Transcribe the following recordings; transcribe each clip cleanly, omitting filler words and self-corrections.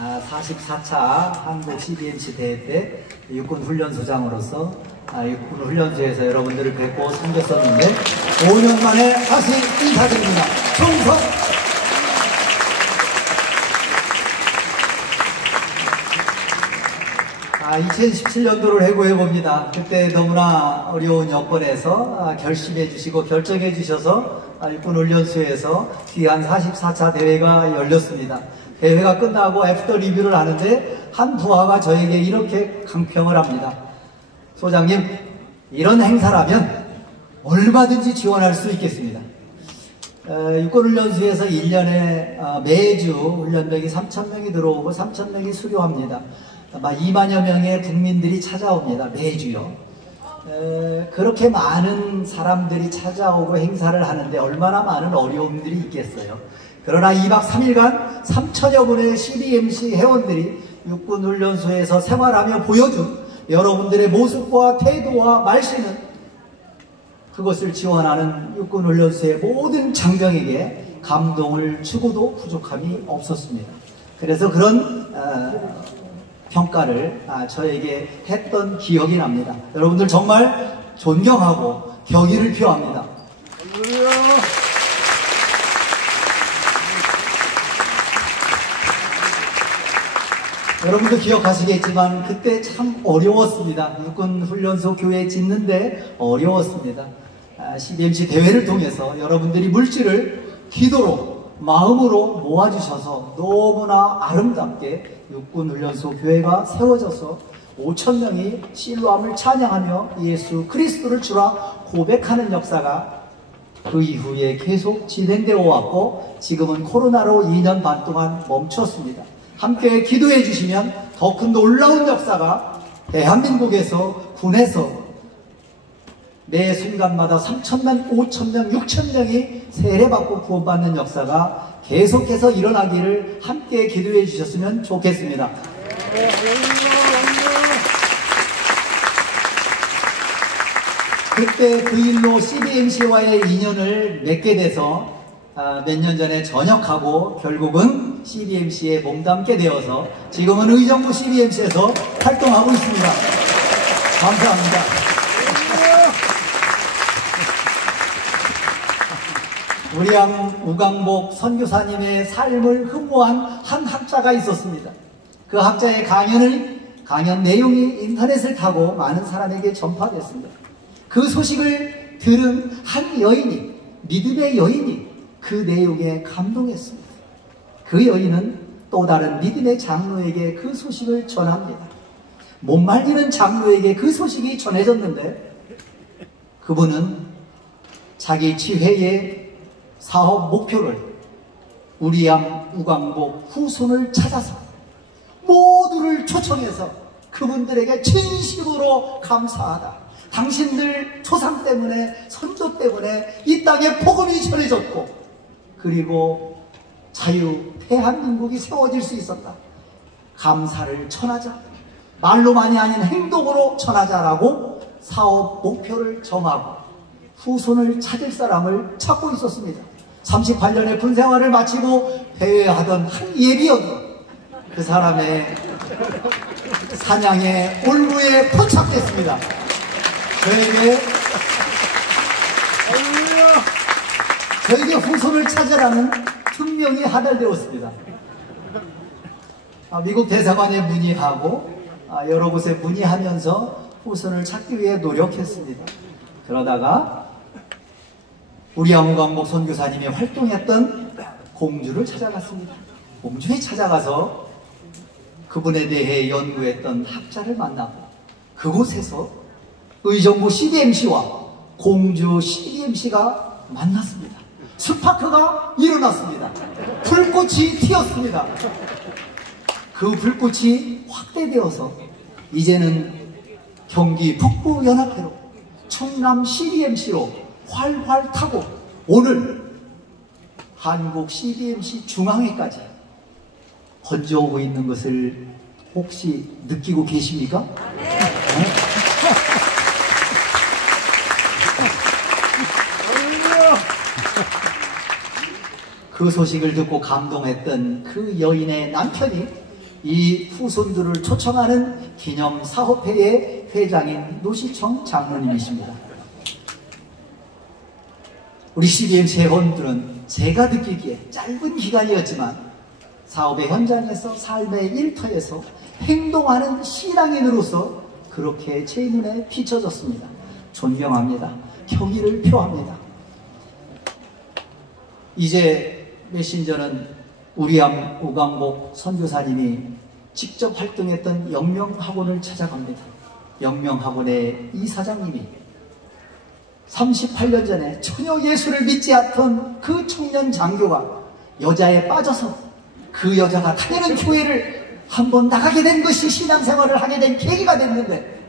44차 한국 CBMC 대회 때 육군훈련소장으로서 육군훈련소에서 여러분들을 뵙고 섬겼었는데 5년 만에 다시 인사드립니다. 충성! 2017년도를 회고해봅니다. 그때 너무나 어려운 여건에서 결심해 주시고 결정해 주셔서 육군훈련소에서 귀한 44차 대회가 열렸습니다. 대회가 끝나고 애프터 리뷰를 하는데 한 부하가 저에게 이렇게 강평을 합니다. 소장님, 이런 행사라면 얼마든지 지원할 수 있겠습니다. 육군훈련소에서 1년에 매주 훈련병이 3,000명이 들어오고 3,000명이 수료합니다. 2만여 명의 국민들이 찾아옵니다. 매주요. 그렇게 많은 사람들이 찾아오고 행사를 하는데 얼마나 많은 어려움들이 있겠어요. 그러나 2박 3일간 3천여 분의 CBMC 회원들이 육군훈련소에서 생활하며 보여준 여러분들의 모습과 태도와 말씨는 그것을 지원하는 육군훈련소의 모든 장병에게 감동을 주고도 부족함이 없었습니다. 그래서 그런 평가를 저에게 했던 기억이 납니다. 여러분들 정말 존경하고 경의를 표합니다. 여러분도 기억하시겠지만 그때 참 어려웠습니다. 육군훈련소 교회 짓는데 어려웠습니다. CBMC 대회를 통해서 여러분들이 물질을 기도로 마음으로 모아주셔서 너무나 아름답게 육군훈련소 교회가 세워져서 5,000명이 실로암을 찬양하며 예수 그리스도를 주라 고백하는 역사가 그 이후에 계속 진행되어 왔고 지금은 코로나로 2년 반 동안 멈췄습니다. 함께 기도해 주시면 더 큰 놀라운 역사가 대한민국에서 군에서 매 순간마다 3,000명, 5,000명, 6,000명이 세례받고 구원받는 역사가 계속해서 일어나기를 함께 기도해 주셨으면 좋겠습니다. 그때 그 일로 CBMC와의 인연을 맺게 돼서 몇 년 전에 전역하고 결국은 CBMC에 몸담게 되어서 지금은 의정부 CBMC에서 활동하고 있습니다. 감사합니다. 우리양 우강복 선교사님의 삶을 흠모한 한 학자가 있었습니다. 그 학자의 강연 내용이 인터넷을 타고 많은 사람에게 전파됐습니다. 그 소식을 들은 한 여인이, 믿음의 여인이 그 내용에 감동했습니다. 그 여인은 또 다른 믿음의 장로에게 그 소식을 전합니다. 못 말리는 장로에게 그 소식이 전해졌는데 그분은 자기 지회의 사업 목표를 우리양 우강복 후손을 찾아서 모두를 초청해서 그분들에게 진심으로 감사하다. 당신들 조상 때문에 선조 때문에 이 땅에 복음이 전해졌고 그리고 자유 대한민국이 세워질 수 있었다. 감사를 전하자. 말로만이 아닌 행동으로 전하자라고 사업 목표를 정하고 후손을 찾을 사람을 찾고 있었습니다. 38년의 군생활을 마치고 배회하던 한 예비역이 그 사람의 사냥의 올무에 포착됐습니다. 저에게 후손을 찾으라는 분명히 하달되었습니다. 미국 대사관에 문의하고 여러 곳에 문의하면서 후손을 찾기 위해 노력했습니다. 그러다가 우리 우강복 선교사님이 활동했던 공주를 찾아갔습니다. 공주에 찾아가서 그분에 대해 연구했던 학자를 만나고 그곳에서 의정부 CBMC와 공주 CBMC가 만났습니다. 스파크가 일어났습니다. 불꽃이 튀었습니다. 그 불꽃이 확대되어서 이제는 경기 북부연합회로 충남 CBMC로 활활 타고 오늘 한국 CBMC 중앙회까지 번져오고 있는 것을 혹시 느끼고 계십니까? 네. 그 소식을 듣고 감동했던 그 여인의 남편이 이 후손들을 초청하는 기념사업회의 회장인 노시청 장로님이십니다. 우리 CBM 세원들은 제가 느끼기에 짧은 기간이었지만 사업의 현장에서 삶의 일터에서 행동하는 신앙인으로서 그렇게 제 눈에 비춰졌습니다. 존경합니다. 경의를 표합니다. 이제 메신저는 우리암 우광복 선교사님이 직접 활동했던 영명학원을 찾아갑니다. 영명학원의 이사장님이 38년 전에 전혀 예수를 믿지 않던 그 청년 장교가 여자에 빠져서 그 여자가 다니는 교회를 한번 나가게 된 것이 신앙생활을 하게 된 계기가 됐는데,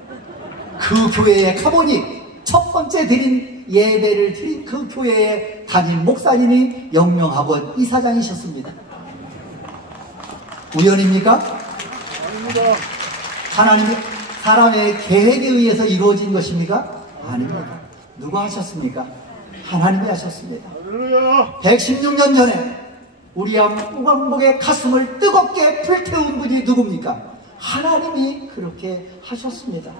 그 교회에 가보니 첫 번째 드린 예배를 드린 그 교회의 담임 목사님이 영명학원 이사장이셨습니다. 우연입니까? 아닙니다. 하나님의 사람의 계획에 의해서 이루어진 것입니까? 아닙니다. 누가 하셨습니까? 하나님이 하셨습니다. 116년 전에 우리암 우광복의 가슴을 뜨겁게 불태운 분이 누굽니까? 하나님이 그렇게 하셨습니다.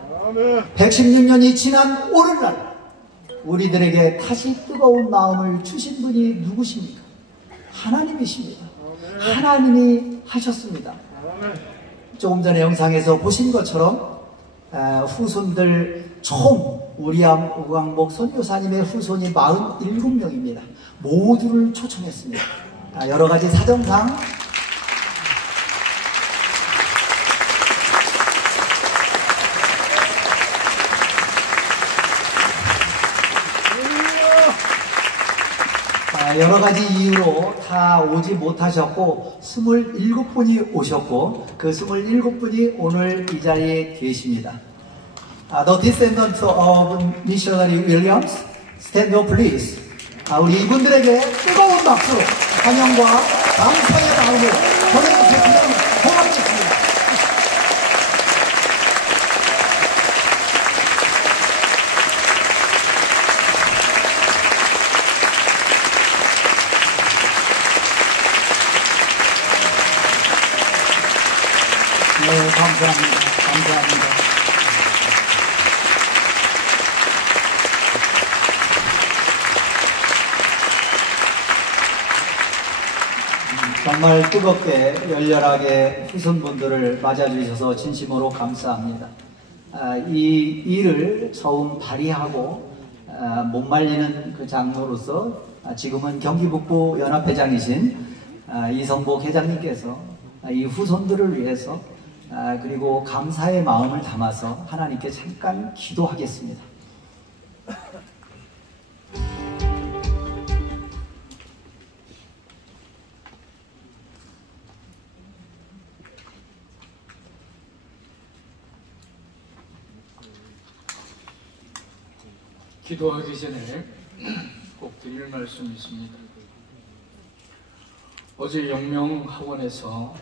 116년이 지난 오늘날 우리들에게 다시 뜨거운 마음을 주신 분이 누구십니까? 하나님이십니다. 하나님이 하셨습니다. 조금 전에 영상에서 보신 것처럼 후손들 총 우리암 우광복 선교사님의 후손이 47명입니다. 모두를 초청했습니다. 여러가지 사정상 여러가지 이유로 다 오지 못하셨고 27분이 오셨고 그 27분이 오늘 이 자리에 계십니다. The descendants of missionary Williams, stand up please. 우리 이분들에게 뜨거운 박수, 환영과 감사의 마음을 보내주시면 고맙겠습니다. 네, 감사합니다. 감사합니다. 정말 뜨겁게 열렬하게 후손분들을 맞아주셔서 진심으로 감사합니다. 이 일을 처음 발휘하고 못 말리는 그 장로로서 지금은 경기북부 연합회장이신 이성복 회장님께서 이 후손들을 위해서 그리고 감사의 마음을 담아서 하나님께 잠깐 기도하겠습니다. 기도하기 전에 꼭 드릴 말씀이 있습니다. 어제 영명학원에서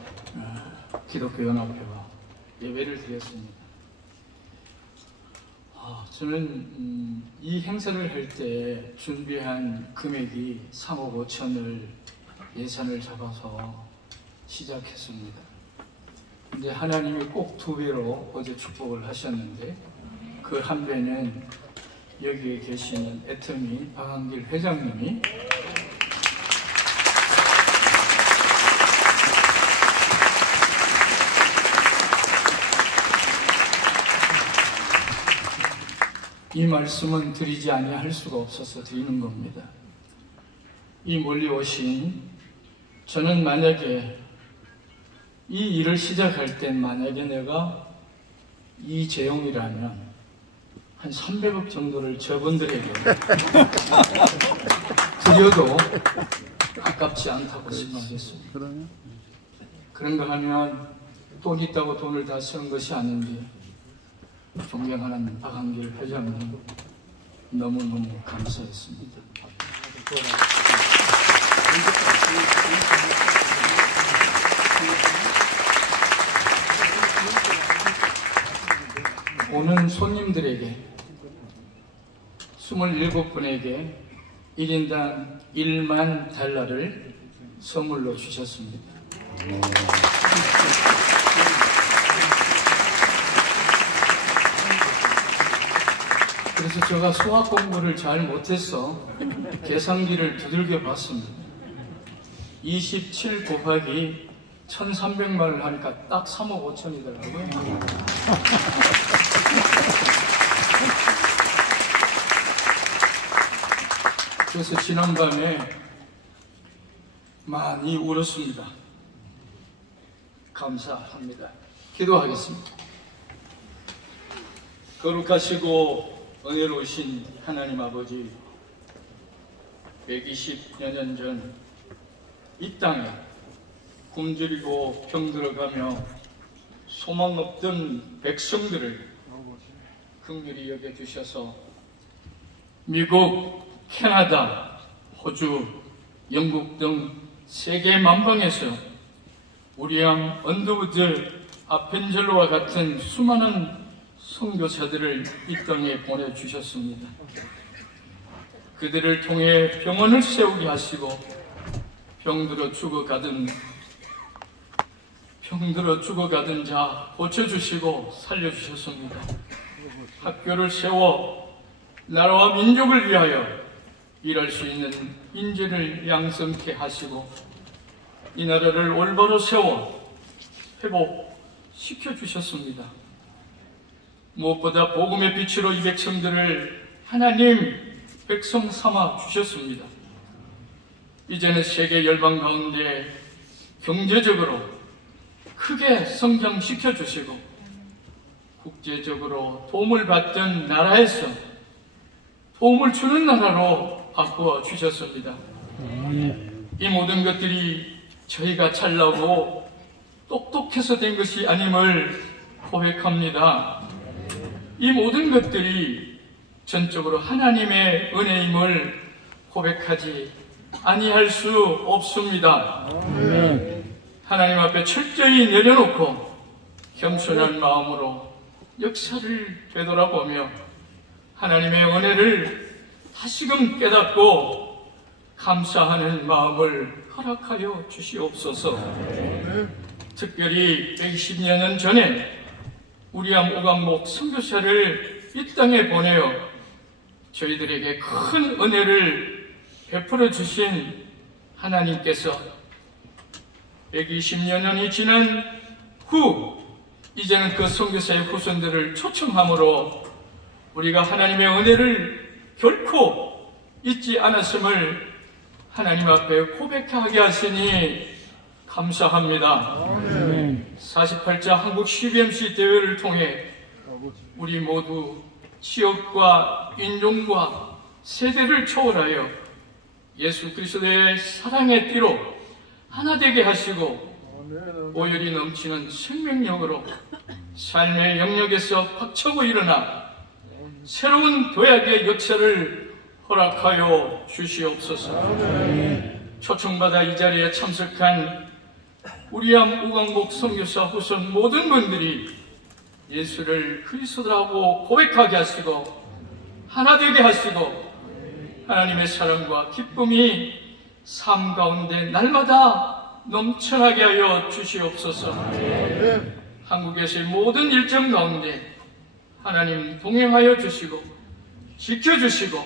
기독교연합회와 예배를 드렸습니다. 저는 이 행사를 할 때 준비한 금액이 3억 5천을 예산을 잡아서 시작했습니다. 근데 하나님이 꼭 2배로 어제 축복을 하셨는데, 그 한 배는 여기에 계시는 애터미 박한길 회장님이 이 말씀은 드리지 아니할 수가 없어서 드리는 겁니다. 이 멀리 오신 저는 만약에 이 일을 시작할 땐 만약에 내가 이재용이라면 한 300억 정도를 저분들에게 드려도 아깝지 않다고 생각했습니다. 그런가 하면 돈 있다고 돈을 다 쓰는 것이 아닌데, 존경하는 박한길 회장님 너무너무 감사했습니다. 오는 손님들에게 27분에게 1인당 1만 달러를 선물로 주셨습니다. 제가 수학 공부를 잘 못해서 계산기를 두들겨 봤습니다. 27 곱하기 1300만을 하니까 딱 3억 5천이더라고요. 그래서 지난밤에 많이 울었습니다. 감사합니다. 기도하겠습니다. 거룩하시고 은혜로우신 하나님 아버지, 120여 년 전 이 땅에 굶주리고 병들어가며 소망 없던 백성들을 긍휼히 여겨주셔서 미국, 캐나다, 호주, 영국 등 세계 만방에서 우리암, 언더우드, 아펜젤로와 같은 수많은 선교사들을 이 땅에 보내주셨습니다. 그들을 통해 병원을 세우게 하시고 병들어 죽어가던 자 고쳐주시고 살려주셨습니다. 학교를 세워 나라와 민족을 위하여 일할 수 있는 인재를 양성케 하시고 이 나라를 올바로 세워 회복시켜 주셨습니다. 무엇보다 복음의 빛으로 이 백성들을 하나님 백성 삼아 주셨습니다. 이제는 세계 열방 가운데 경제적으로 크게 성장시켜 주시고 국제적으로 도움을 받던 나라에서 도움을 주는 나라로 바꾸어 주셨습니다. 이 모든 것들이 저희가 잘나고 똑똑해서 된 것이 아님을 고백합니다. 이 모든 것들이 전적으로 하나님의 은혜임을 고백하지 아니할 수 없습니다. 하나님 앞에 철저히 내려놓고 겸손한 마음으로 역사를 되돌아보며 하나님의 은혜를 다시금 깨닫고 감사하는 마음을 허락하여 주시옵소서. 특별히 120여 년 전에 우리암 오강복 선교사를 이 땅에 보내어 저희들에게 큰 은혜를 베풀어 주신 하나님께서 120여 년이 지난 후 이제는 그 선교사의 후손들을 초청함으로 우리가 하나님의 은혜를 결코 잊지 않았음을 하나님 앞에 고백하게 하시니 감사합니다. 48차 한국 CBMC 대회를 통해 우리 모두 지역과 인종과 세대를 초월하여 예수 그리스도의 사랑의 띠로 하나 되게 하시고 오열이 넘치는 생명력으로 삶의 영역에서 박차고 일어나 새로운 도약의 역사를 허락하여 주시옵소서. 초청받아 이 자리에 참석한 우리암 우강복 선교사 후손 모든 분들이 예수를 그리스도라고 고백하게 하시고 하나 되게 하시고 하나님의 사랑과 기쁨이 삶 가운데 날마다 넘쳐나게 하여 주시옵소서. 한국에서의 모든 일정 가운데 하나님 동행하여 주시고 지켜주시고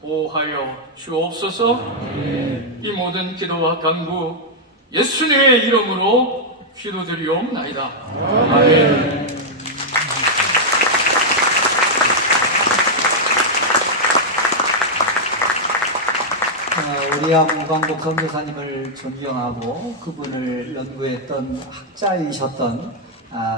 보호하여 주옵소서. 이 모든 기도와 간구 예수님의 이름으로 기도드리옵나이다. 아멘. 우리암 우강복 선교사님을 존경하고 그분을 연구했던 학자이셨던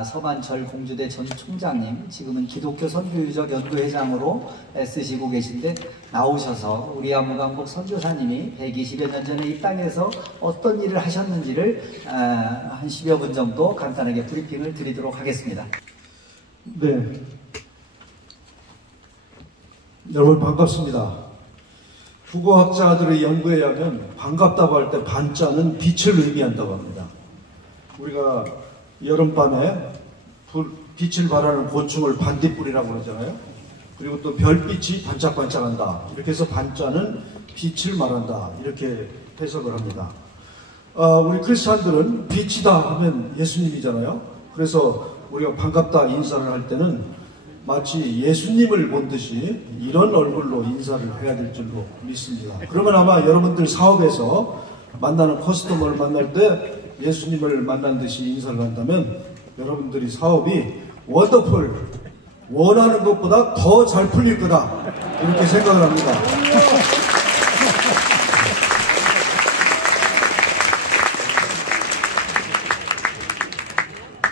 서만철 공주대 전 총장님, 지금은 기독교 선교유적 연구회장으로 애쓰시고 계신데 나오셔서 우리암 우강복 선교사님이 120여 년 전에 이 땅에서 어떤 일을 하셨는지를 한 10여 분 정도 간단하게 브리핑을 드리도록 하겠습니다. 네, 여러분 반갑습니다. 국어학자들의 연구에 의하면 반갑다고 할 때 반자는 빛을 의미한다고 합니다. 우리가 여름밤에 빛을 발하는 곤충을 반딧불이라고 그러잖아요. 그리고 또 별빛이 반짝반짝한다. 이렇게 해서 반자는 빛을 말한다. 이렇게 해석을 합니다. 우리 크리스찬들은 빛이다 하면 예수님이잖아요. 그래서 우리가 반갑다 인사를 할 때는 마치 예수님을 본 듯이 이런 얼굴로 인사를 해야 될 줄로 믿습니다. 그러면 아마 여러분들 사업에서 만나는 커스터머를 만날 때 예수님을 만난 듯이 인사를 한다면 여러분들이 사업이 원더풀, 원하는 것보다 더 잘 풀릴 거다, 이렇게 생각을 합니다.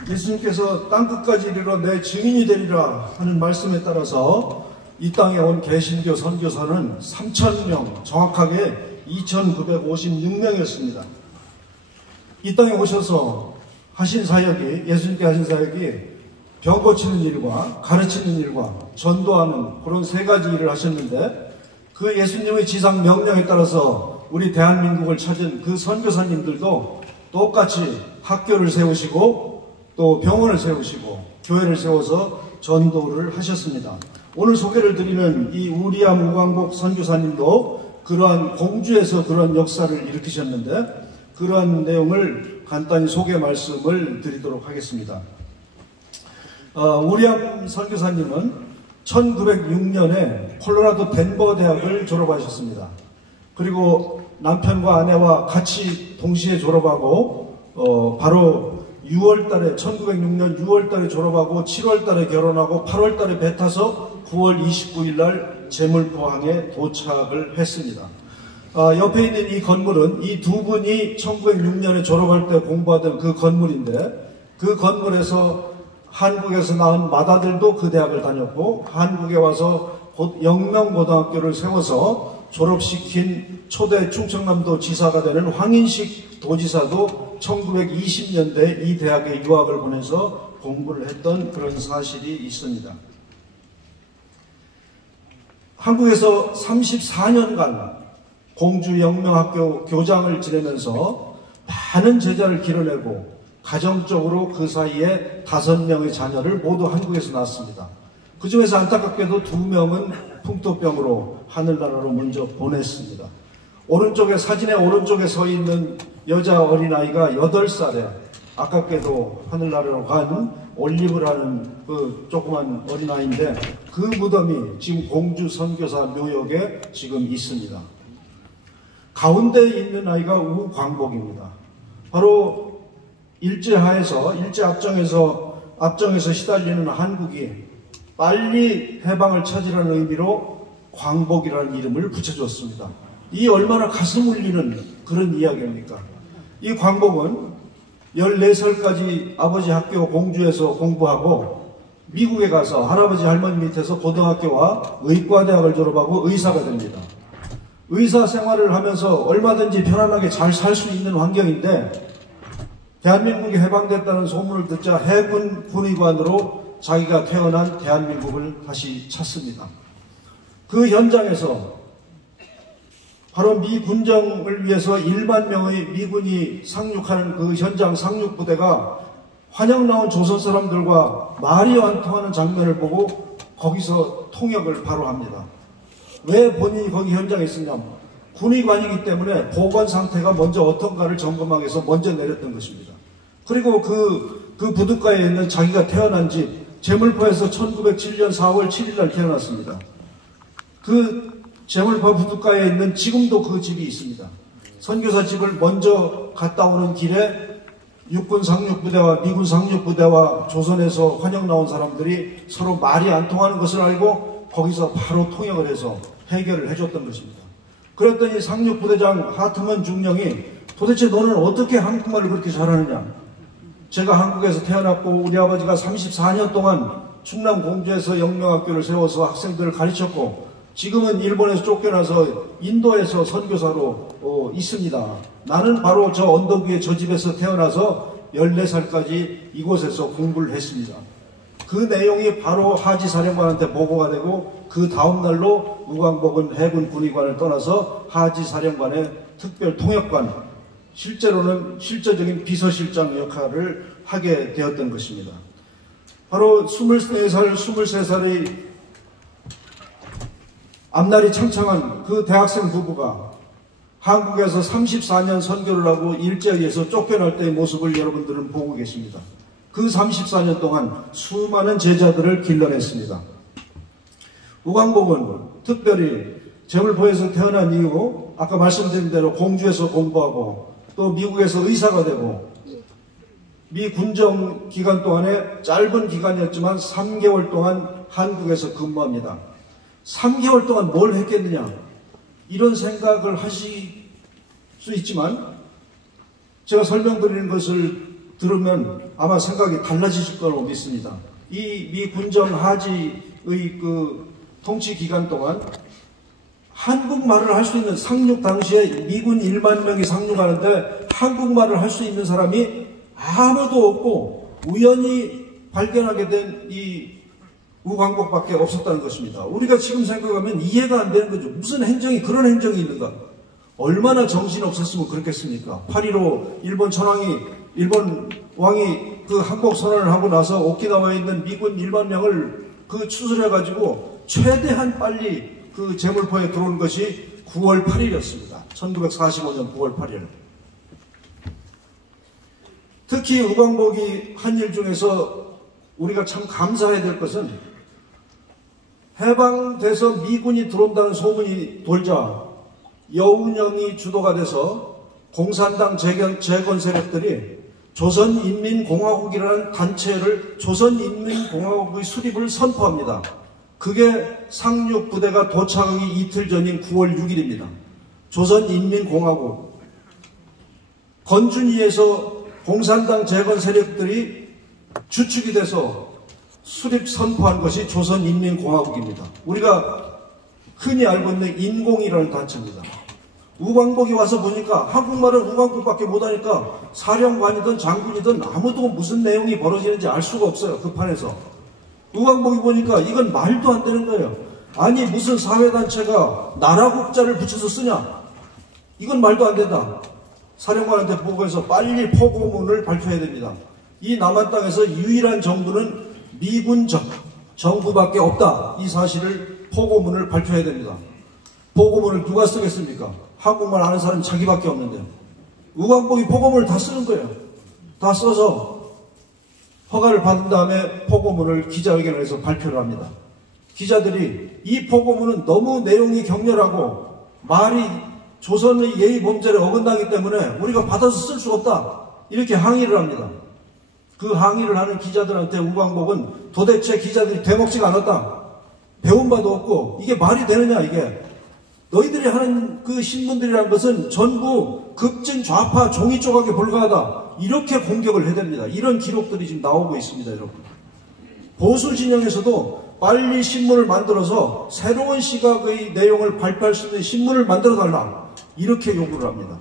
예수님께서 땅끝까지 이르러 내 증인이 되리라 하는 말씀에 따라서 이 땅에 온 개신교 선교사는 3,000명, 정확하게 2,956명이었습니다. 이 땅에 오셔서 하신 사역이, 예수님께 하신 사역이 병 고치는 일과 가르치는 일과 전도하는 그런 세 가지 일을 하셨는데, 그 예수님의 지상 명령에 따라서 우리 대한민국을 찾은 그 선교사님들도 똑같이 학교를 세우시고 또 병원을 세우시고 교회를 세워서 전도를 하셨습니다. 오늘 소개를 드리는 이 우리암 우광복 선교사님도 그러한 공주에서 그러한 역사를 일으키셨는데, 그러한 내용을 간단히 소개 말씀을 드리도록 하겠습니다. 우리암 선교사님은 1906년에 콜로라도 덴버 대학을 졸업하셨습니다. 그리고 남편과 아내와 같이 동시에 졸업하고 바로 6월달에 1906년 6월달에 졸업하고 7월달에 결혼하고 8월달에 배 타서 9월 29일날 제물포항에 도착을 했습니다. 옆에 있는 이 건물은 이 두 분이 1906년에 졸업할 때 공부하던 그 건물인데, 그 건물에서 한국에서 나온 맏아들도 그 대학을 다녔고 한국에 와서 영명고등학교를 세워서 졸업시킨 초대 충청남도 지사가 되는 황인식 도지사도 1920년대 이 대학에 유학을 보내서 공부를 했던 그런 사실이 있습니다. 한국에서 34년간 공주 영명학교 교장을 지내면서 많은 제자를 길러내고 가정적으로 그 사이에 5명의 자녀를 모두 한국에서 낳았습니다. 그 중에서 안타깝게도 2명은 풍토병으로 하늘나라로 먼저 보냈습니다. 오른쪽에, 사진의 오른쪽에 서 있는 여자 어린아이가 8살에 아깝게도 하늘나라로 간 올리브라는 그 조그만 어린아이인데, 그 무덤이 지금 공주 선교사 묘역에 지금 있습니다. 가운데 있는 아이가 우광복입니다. 바로 일제하에서, 일제 앞정에서 시달리는 한국이 빨리 해방을 찾으라는 의미로 광복이라는 이름을 붙여줬습니다. 이 얼마나 가슴 울리는 그런 이야기입니까? 이 광복은 14살까지 아버지 학교 공주에서 공부하고 미국에 가서 할아버지 할머니 밑에서 고등학교와 의과대학을 졸업하고 의사가 됩니다. 의사 생활을 하면서 얼마든지 편안하게 잘 살 수 있는 환경인데, 대한민국이 해방됐다는 소문을 듣자 해군 군의관으로 자기가 태어난 대한민국을 다시 찾습니다. 그 현장에서 바로 미 군정을 위해서 1만 명의 미군이 상륙하는 그 현장 상륙부대가 환영 나온 조선 사람들과 말이 안 통하는 장면을 보고 거기서 통역을 바로 합니다. 왜 본인이 거기 현장에 있었냐면 군의관이기 때문에 보건 상태가 먼저 어떤가를 점검하기 위해서 먼저 내렸던 것입니다. 그리고 그 부둣가에 있는 자기가 태어난 집, 제물포에서 1907년 4월 7일 날 태어났습니다. 그 제물포 부둣가에 있는 지금도 그 집이 있습니다. 선교사 집을 먼저 갔다 오는 길에 육군 상륙부대와 미군 상륙부대와 조선에서 환영 나온 사람들이 서로 말이 안 통하는 것을 알고 거기서 바로 통역을 해서 해결을 해줬던 것입니다. 그랬더니 상륙부대장 하트먼 중령이 도대체 너는 어떻게 한국말을 그렇게 잘하느냐? 제가 한국에서 태어났고 우리 아버지가 34년 동안 충남 공주에서 영명학교를 세워서 학생들을 가르쳤고 지금은 일본에서 쫓겨나서 인도에서 선교사로 있습니다. 나는 바로 저 언덕 위에 저 집에서 태어나서 14살까지 이곳에서 공부를 했습니다. 그 내용이 바로 하지 사령관한테 보고가 되고 그 다음날로 우광복은 해군 군의관을 떠나서 하지 사령관의 특별 통역관, 실제로는 실제적인 비서실장 역할을 하게 되었던 것입니다. 바로 24살, 23살의 앞날이 창창한 그 대학생 부부가 한국에서 34년 선교를 하고 일제에서 쫓겨날 때의 모습을 여러분들은 보고 계십니다. 그 34년 동안 수많은 제자들을 길러냈습니다. 우광복은 특별히 제물포에서 태어난 이후 아까 말씀드린 대로 공주에서 공부하고 또 미국에서 의사가 되고 미 군정 기간 동안에 짧은 기간이었지만 3개월 동안 한국에서 근무합니다. 3개월 동안 뭘 했겠느냐 이런 생각을 하실 수 있지만 제가 설명드리는 것을 들으면 아마 생각이 달라지실 거라고 믿습니다. 이 미 군정 하지의 그 통치 기간 동안 한국말을 할 수 있는 상륙 당시에 미군 1만 명이 상륙하는데 한국말을 할 수 있는 사람이 아무도 없고 우연히 발견하게 된 이 우광복밖에 없었다는 것입니다. 우리가 지금 생각하면 이해가 안 되는 거죠. 무슨 행정이 그런 행정이 있는가? 얼마나 정신 없었으면 그렇겠습니까? 8.15 일본 왕이 그 항복 선언을 하고 나서 오키나와에 있는 미군 1만 명을 그 추설해가지고 최대한 빨리 그 제물포에 들어온 것이 9월 8일이었습니다. 1945년 9월 8일. 특히 우광복이 한 일 중에서 우리가 참 감사해야 될 것은 해방돼서 미군이 들어온다는 소문이 돌자 여운형이 주도가 돼서 공산당 재건 세력들이 조선인민공화국이라는 단체를 조선인민공화국의 수립을 선포합니다. 그게 상륙부대가 도착하기 이틀 전인 9월 6일입니다. 조선인민공화국. 건준위에서 공산당 재건 세력들이 주축이 돼서 수립 선포한 것이 조선인민공화국입니다. 우리가 흔히 알고 있는 인공이라는 단체입니다. 우광복이 와서 보니까 한국말은 우광복밖에 못하니까 사령관이든 장군이든 아무도 무슨 내용이 벌어지는지 알 수가 없어요. 그 판에서. 우광복이 보니까 이건 말도 안 되는 거예요. 아니 무슨 사회단체가 나라국자를 붙여서 쓰냐. 이건 말도 안 된다. 사령관한테 보고해서 빨리 포고문을 발표해야 됩니다. 이 남한 땅에서 유일한 정부는 미군 정부밖에 없다. 이 사실을 포고문을 발표해야 됩니다. 포고문을 누가 쓰겠습니까? 한국말 아는 사람은 자기밖에 없는데요. 우광복이 포고문을 다 쓰는 거예요. 다 써서 허가를 받은 다음에 포고문을 기자회견을 해서 발표를 합니다. 기자들이 이 포고문은 너무 내용이 격렬하고 말이 조선의 예의 범죄를 어긋나기 때문에 우리가 받아서 쓸 수 없다. 이렇게 항의를 합니다. 그 항의를 하는 기자들한테 우광복은 도대체 기자들이 되먹지가 않았다. 배운 바도 없고 이게 말이 되느냐 이게. 너희들이 하는 그 신문들이라는 것은 전부 급진 좌파 종이 조각에 불과하다. 이렇게 공격을 해댑니다. 이런 기록들이 지금 나오고 있습니다. 여러분. 보수 진영에서도 빨리 신문을 만들어서 새로운 시각의 내용을 발표할 수 있는 신문을 만들어달라. 이렇게 요구를 합니다.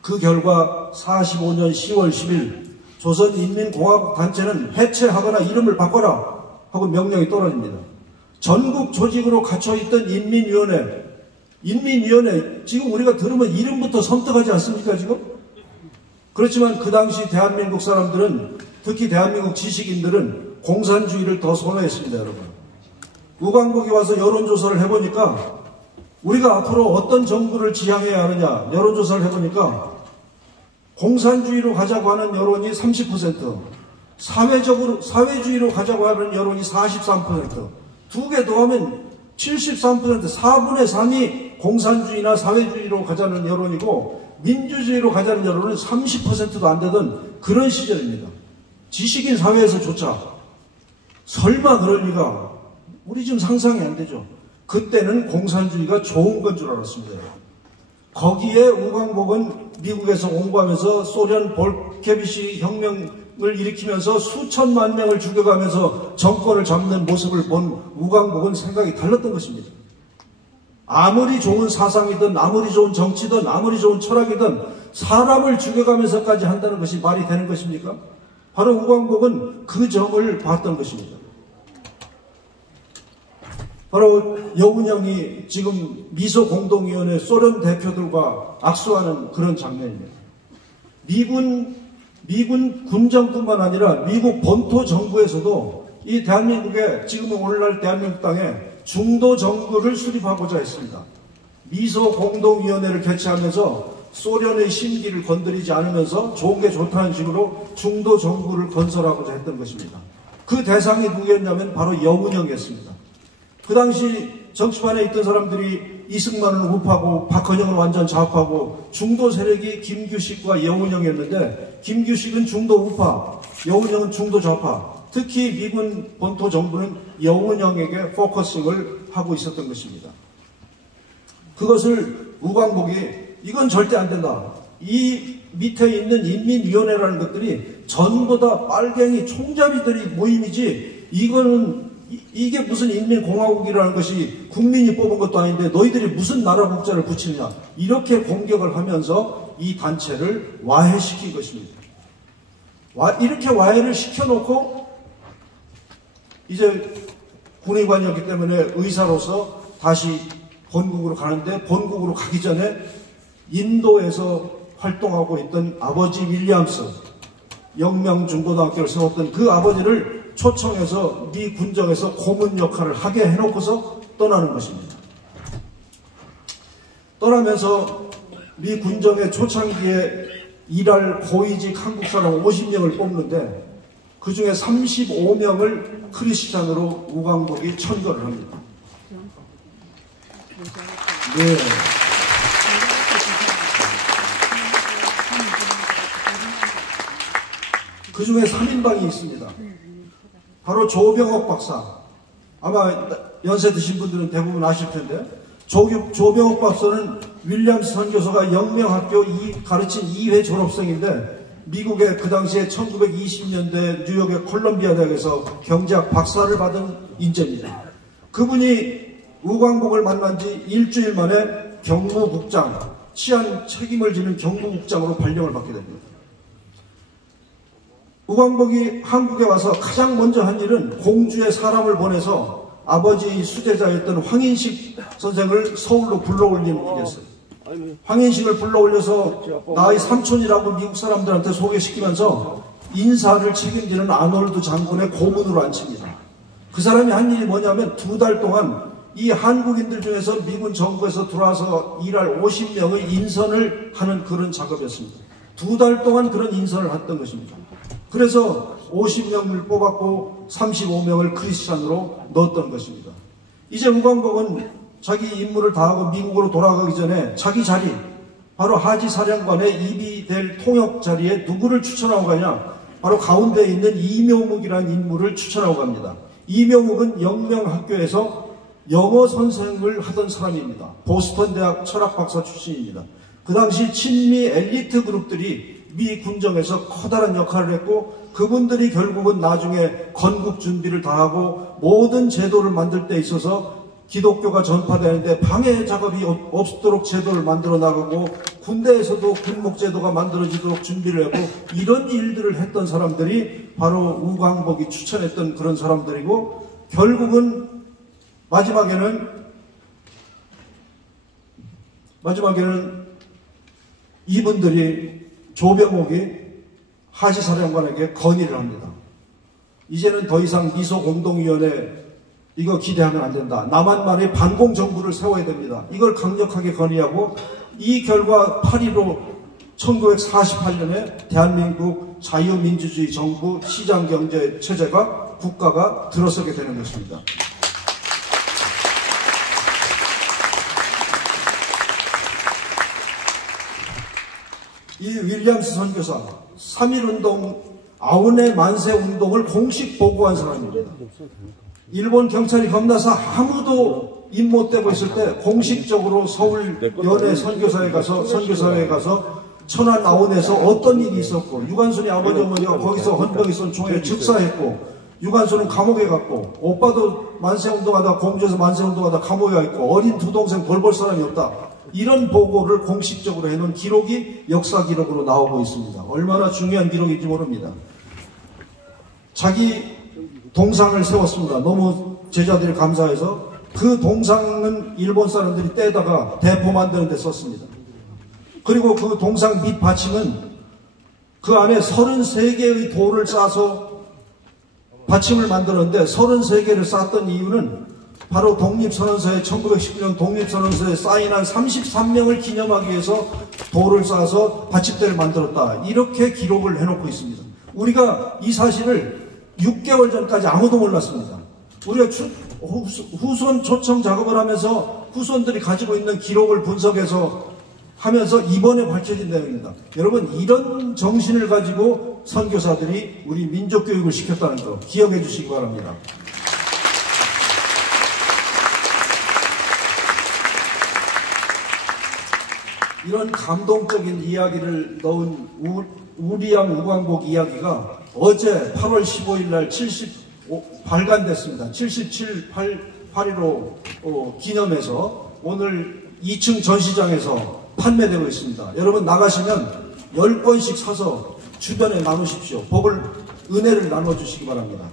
그 결과 45년 10월 10일 조선인민공화국 단체는 해체하거나 이름을 바꿔라 하고 명령이 떨어집니다. 전국 조직으로 갇혀있던 인민위원회 지금 우리가 들으면 이름부터 섬뜩하지 않습니까 지금? 그렇지만 그 당시 대한민국 사람들은 특히 대한민국 지식인들은 공산주의를 더 선호했습니다. 여러분. 우광복이 와서 여론조사를 해보니까 우리가 앞으로 어떤 정부를 지향해야 하느냐 여론조사를 해보니까 공산주의로 가자고 하는 여론이 30%, 사회주의로 가자고 하는 여론이 43%, 두 개 더하면 73%, 4분의 3이 공산주의나 사회주의로 가자는 여론이고 민주주의로 가자는 여론은 30%도 안 되던 그런 시절입니다. 지식인 사회에서조차 설마 그럴 리가 우리 지금 상상이 안 되죠. 그때는 공산주의가 좋은 건 줄 알았습니다. 거기에 우광복은 미국에서 공부하면서 소련 볼케비시 혁명을 일으키면서 수천만 명을 죽여가면서 정권을 잡는 모습을 본 우광복은 생각이 달랐던 것입니다. 아무리 좋은 사상이든 아무리 좋은 정치든 아무리 좋은 철학이든 사람을 죽여가면서까지 한다는 것이 말이 되는 것입니까? 바로 우광복은 그 점을 봤던 것입니다. 바로 여운형이 지금 미소공동위원회 소련 대표들과 악수하는 그런 장면입니다. 미군 군정뿐만 아니라 미국 본토 정부에서도 이 대한민국에 지금 오늘날 대한민국 땅에 중도 정부를 수립하고자 했습니다. 미소공동위원회를 개최하면서 소련의 심기를 건드리지 않으면서 좋은 게 좋다는 식으로 중도 정부를 건설하고자 했던 것입니다. 그 대상이 누구였냐면 바로 여운형이었습니다. 그 당시 정치판에 있던 사람들이 이승만은 우파고 박헌영은 완전 좌파고 중도 세력이 김규식과 여운형이었는데 김규식은 중도 우파, 여운형은 중도 좌파. 특히 미군 본토 정부는 여운형에게 포커싱을 하고 있었던 것입니다. 그것을 우광복이 이건 절대 안 된다. 이 밑에 있는 인민위원회라는 것들이 전부 다 빨갱이 총잡이들이 모임이지 이게 무슨 인민공화국이라는 것이 국민이 뽑은 것도 아닌데 너희들이 무슨 나라 국자를 붙이느냐 이렇게 공격을 하면서 이 단체를 와해시킨 것입니다. 이렇게 와해를 시켜놓고 이제 군의관이었기 때문에 의사로서 다시 본국으로 가는데 본국으로 가기 전에 인도에서 활동하고 있던 아버지 윌리엄스 영명중고등학교를 세웠던 그 아버지를 초청해서 미 군정에서 고문 역할을 하게 해놓고서 떠나는 것입니다. 떠나면서 미 군정의 초창기에 일할 고위직 한국 사람 50명을 뽑는데 그 중에 35명을 크리스찬으로 우광복이 천거를 합니다. 네. 그 중에 3인방이 있습니다. 바로 조병옥 박사. 아마 연세 드신 분들은 대부분 아실 텐데 조병옥 박사는 윌리엄스 선교사가 영명학교 가르친 2회 졸업생인데 미국의 그 당시에 1920년대 뉴욕의 콜럼비아 대학에서 경제학 박사를 받은 인재입니다. 그분이 우광복을 만난 지 일주일 만에 경무국장, 치안 책임을 지는 경무국장으로 발령을 받게 됩니다. 우광복이 한국에 와서 가장 먼저 한 일은 공주에 사람을 보내서 아버지 수제자였던 황인식 선생을 서울로 불러올리는 일이었어요. 황인식을 불러올려서 나의 삼촌이라고 미국 사람들한테 소개시키면서 인사를 책임지는 아놀드 장군의 고문으로 앉힙니다. 그 사람이 한 일이 뭐냐면 2달 동안 이 한국인들 중에서 미군 정부에서 들어와서 일할 50명의 인선을 하는 그런 작업이었습니다. 2달 동안 그런 인선을 했던 것입니다. 그래서 50명을 뽑았고 35명을 크리스찬으로 넣었던 것입니다. 이제 우광복은 자기 임무를 다하고 미국으로 돌아가기 전에 자기 자리, 바로 하지 사령관의 입이 될 통역 자리에 누구를 추천하고 가냐? 바로 가운데 있는 이명욱이라는 인물을 추천하고 갑니다. 이명욱은 영명학교에서 영어 선생을 하던 사람입니다. 보스턴 대학 철학 박사 출신입니다. 그 당시 친미 엘리트 그룹들이 미 군정에서 커다란 역할을 했고 그분들이 결국은 나중에 건국 준비를 다 하고 모든 제도를 만들 때 있어서 기독교가 전파되는데 방해 작업이 없도록 제도를 만들어 나가고 군대에서도 군목제도가 만들어지도록 준비를 하고 이런 일들을 했던 사람들이 바로 우광복이 추천했던 그런 사람들이고 결국은 마지막에는 이분들이 조병옥이 하지사령관에게 건의를 합니다. 이제는 더 이상 미소공동위원회 이거 기대하면 안 된다. 남한만의 반공정부를 세워야 됩니다. 이걸 강력하게 건의하고 이 결과 8.15 1948년에 대한민국 자유민주주의 정부 시장경제 체제가 국가가 들어서게 되는 것입니다. 이 윌리엄스 선교사 3.1운동 아우네 만세 운동을 공식 보고한 사람입니다. 일본 경찰이 겁나서 아무도 입 못 대고 있을 때 공식적으로 서울 연해 선교사에 가서 천안 아우네에서 어떤 일이 있었고 유관순이 아버지 어머니가 거기서 헌병이선 총에 즉사했고 유관순은 감옥에 갔고 오빠도 만세운동하다 공주에서 만세운동하다 감옥에 가 있고 어린 두 동생 돌 볼 사람이 없다. 이런 보고를 공식적으로 해놓은 기록이 역사 기록으로 나오고 있습니다. 얼마나 중요한 기록인지 모릅니다. 자기 동상을 세웠습니다. 너무 제자들이 감사해서 그 동상은 일본 사람들이 떼다가 대포 만드는 데 썼습니다. 그리고 그 동상 밑 받침은 그 안에 33개의 돌을 싸서 받침을 만들었는데 33개를 쌌던 이유는 바로 독립선언서에 1919년 독립선언서에 사인한 33명을 기념하기 위해서 돌을 쌓아서 받침대를 만들었다. 이렇게 기록을 해놓고 있습니다. 우리가 이 사실을 6개월 전까지 아무도 몰랐습니다. 우리가 후손 초청 작업을 하면서 후손들이 가지고 있는 기록을 분석해서 하면서 이번에 밝혀진 내용입니다. 여러분, 이런 정신을 가지고 선교사들이 우리 민족교육을 시켰다는 거 기억해 주시기 바랍니다. 이런 감동적인 이야기를 넣은 우리양 우광복 이야기가 어제 8월 15일 날 발간됐습니다. 77-815 기념해서 오늘 2층 전시장에서 판매되고 있습니다. 여러분 나가시면 10권씩 사서 주변에 나누십시오. 복을, 은혜를 나눠주시기 바랍니다.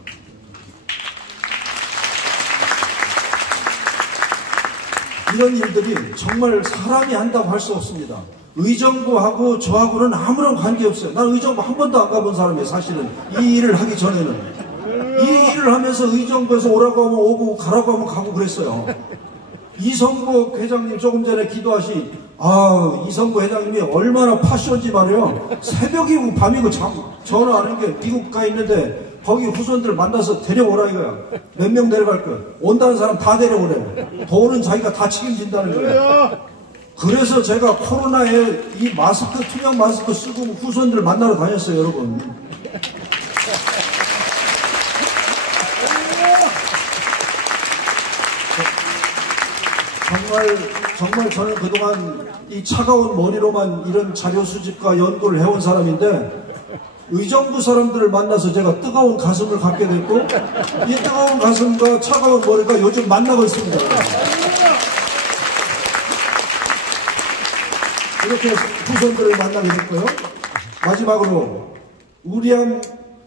이런 일들이 정말 사람이 한다고 할 수 없습니다. 의정부하고 저하고는 아무런 관계없어요. 난 의정부 한 번도 안 가본 사람이에요. 사실은 이 일을 하기 전에는. 이 일을 하면서 의정부에서 오라고 하면 오고 가라고 하면 가고 그랬어요. 이성구 회장님 조금 전에 기도하시, 이성구 회장님이 얼마나 파쇼인지 말이에요. 새벽이고 밤이고 전화하는 게 미국 가 있는데 거기 후손들 만나서 데려오라 이거야. 몇 명 데려갈 거야. 온다는 사람 다 데려오래. 돈은 자기가 다 책임진다는 거야. 그래서 제가 코로나에 이 마스크, 투명 마스크 쓰고 후손들 만나러 다녔어요, 여러분. 정말 저는 그동안 이 차가운 머리로만 이런 자료 수집과 연구를 해온 사람인데 의정부 사람들을 만나서 제가 뜨거운 가슴을 갖게 됐고 이 뜨거운 가슴과 차가운 머리가 요즘 만나고 있습니다. 이렇게 후손들을 만나게 됐고요. 마지막으로 우리양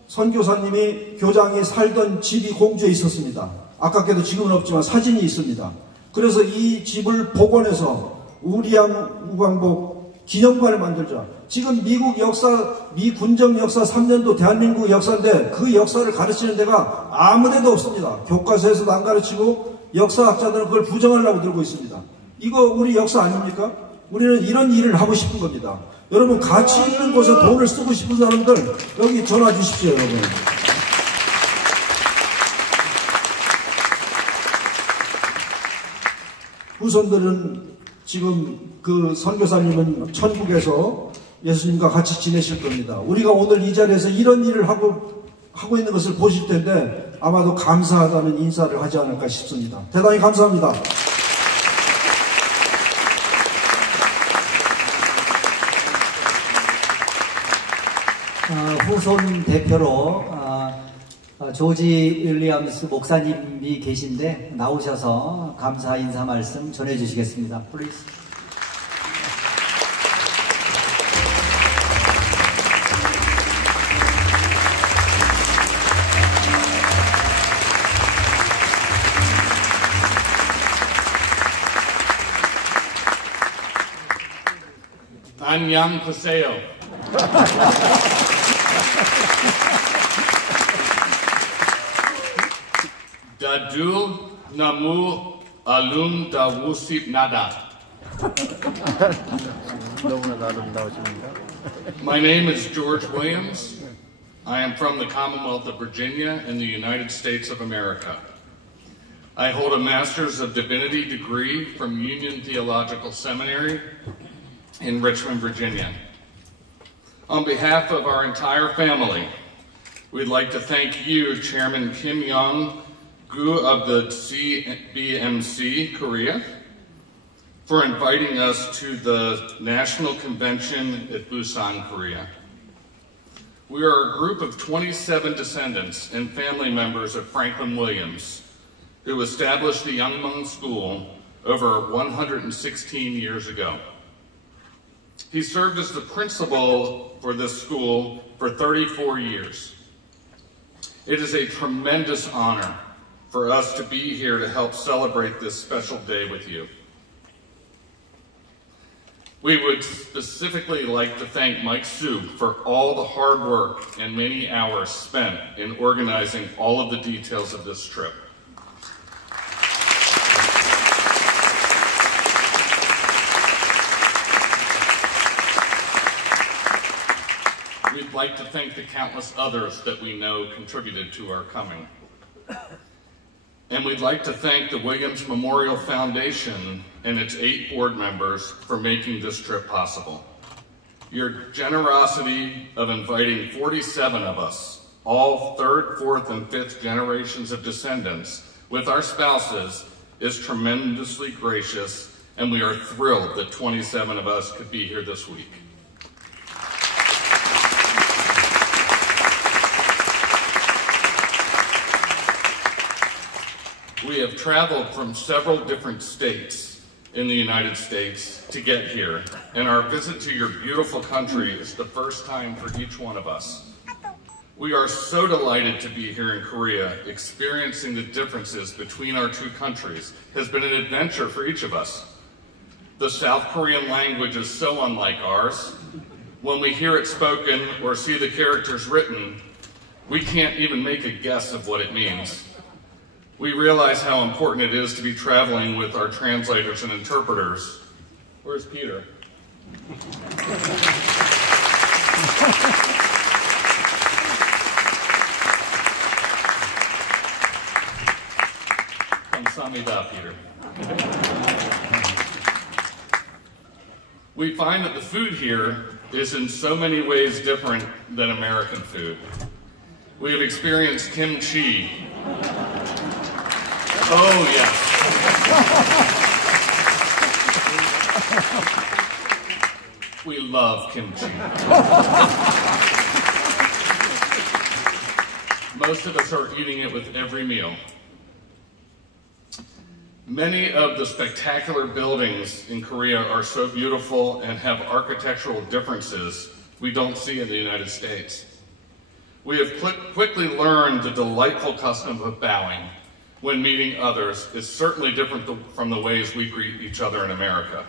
선교사님이 교장이 살던 집이 공주에 있었습니다. 아깝게도 지금은 없지만 사진이 있습니다. 그래서 이 집을 복원해서 우리양 우광복 기념관을 만들자. 지금 미국 역사, 미 군정 역사 3년도 대한민국 역사인데 그 역사를 가르치는 데가 아무 데도 없습니다. 교과서에서도 안 가르치고 역사학자들은 그걸 부정하려고 들고 있습니다. 이거 우리 역사 아닙니까? 우리는 이런 일을 하고 싶은 겁니다. 여러분 가치 있는 곳에 돈을 쓰고 싶은 사람들 여기 전화 주십시오, 여러분. 후손들은 지금 그 선교사님은 천국에서 예수님과 같이 지내실 겁니다. 우리가 오늘 이 자리에서 이런 일을 하고 있는 것을 보실 텐데 아마도 감사하다는 인사를 하지 않을까 싶습니다. 대단히 감사합니다. 후손 대표로 조지 윌리엄스 목사님이 계신데 나오셔서 감사 인사 말씀 전해주시겠습니다. Please. 안녕하세요. Dadul namu alum dawusip nada. My name is George Williams. I am from the Commonwealth of Virginia in the United States of America. I hold a Master's of Divinity degree from Union Theological Seminary in Richmond, Virginia. On behalf of our entire family, we'd like to thank you, Chairman Kim Young-gu of the CBMC Korea, for inviting us to the National Convention at Busan, Korea. We are a group of 27 descendants and family members of Franklin Williams, who established the Youngmung School over 116 years ago. He served as the principal for this school for 34 years. It is a tremendous honor for us to be here to help celebrate this special day with you. We would specifically like to thank Mike Sue for all the hard work and many hours spent in organizing all of the details of this trip. we'd like to thank the countless others that we know contributed to our coming. And we'd like to thank the Williams Memorial Foundation and its 8 board members for making this trip possible. Your generosity of inviting 47 of us, all 3rd, 4th, and 5th generations of descendants, with our spouses, is tremendously gracious, and we are thrilled that 27 of us could be here this week. We have traveled from several different states in the United States to get here, and our visit to your beautiful country is the first time for each one of us. We are so delighted to be here in Korea. Experiencing the differences between our 2 countries has been an adventure for each of us. The South Korean language is so unlike ours. When we hear it spoken or see the characters written, we can't even make a guess of what it means. We realize how important it is to be traveling with our translators and interpreters. Where's Peter? Kamsahamnida, Peter. We find that the food here is in so many ways different than American food. We have experienced kimchi. Oh, yes. We love kimchi. Most of us are eating it with every meal. Many of the spectacular buildings in Korea are so beautiful and have architectural differences we don't see in the United States. We have quickly learned the delightful custom of bowing when meeting others is certainly different from the ways we greet each other in America.